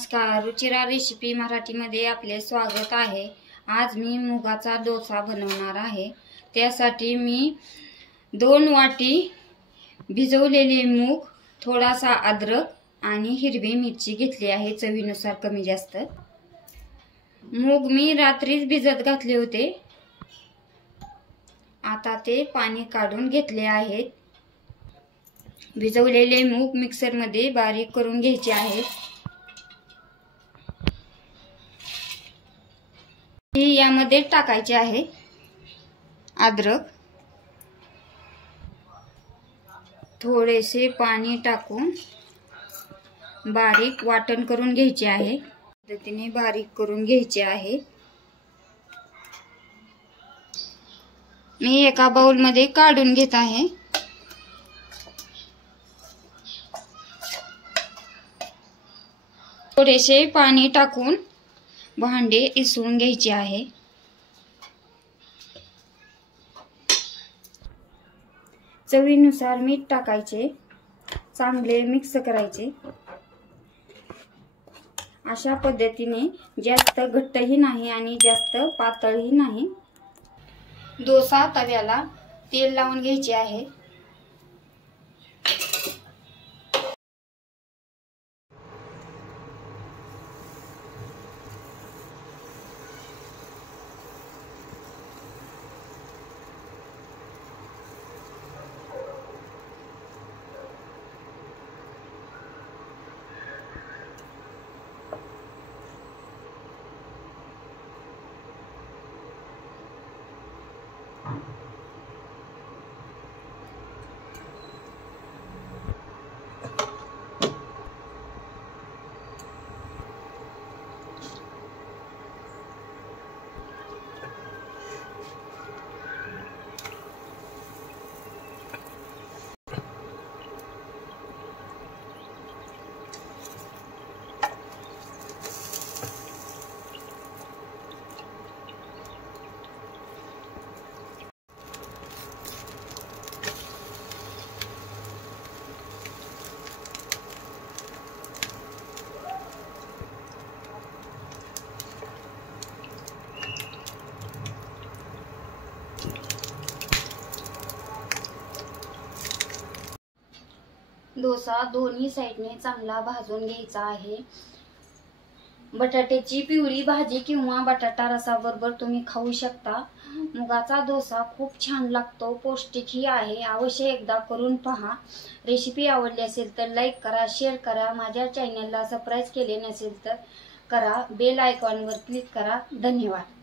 नमस्कार, रुचिरा रेसिपी मराठीमध्ये आपले स्वागत आहे। आज मी मुगाचा डोसा बनवणार आहे। त्यासाठी मी 2 वाटी भिजवलेले मूग, थोडासा अद्रक आणि हिरवी मिरची घेतली आहे, चवीनुसार कमी जास्त। मूग मी रात्रीच भिजत घातले होते, आता ते पाणी काढून घेतले आहेत। भिजवलेले मूग मिक्सर मध्ये बारीक करून घ्यायचे आहेत। यामध्ये टाकायचे आहे अद्रक, थोडेसे पाणी टाकून बारीक वाटण करून घ्यायचे आहे। पद्धतीने बारीक करून घ्यायचे आहे। मी एका बाउल मध्ये काढून घेत आहे। थोडेसे पाणी टाकून भांडे इसळून घ्यायचे आहे। चवीनुसार मीठ टाकायचे, चांगले मिक्स करायचे। अशा पद्धतीने जास्त घट्टही नाही आणि जास्त पातळही नाही। डोसा तव्याला तेल लावून घ्यायचे आहे। डोसा दोन्ही साइडने चांगला भाजून घ्यायचा आहे। बटाट्याची पिवळी भाजी किंवा बटाटा रसा बरोबर तुम्ही खाऊ शकता। मुगाचा डोसा खूप छान लागतो, पौष्टिकही आहे। अवश्य एकदा करून पहा। रेसिपी आवडली असेल तर लाईक करा, शेअर करा। माझ्या चॅनलला सबस्क्राइब केले नसेल तर करा। बेल आयकॉनवर क्लिक करा। धन्यवाद।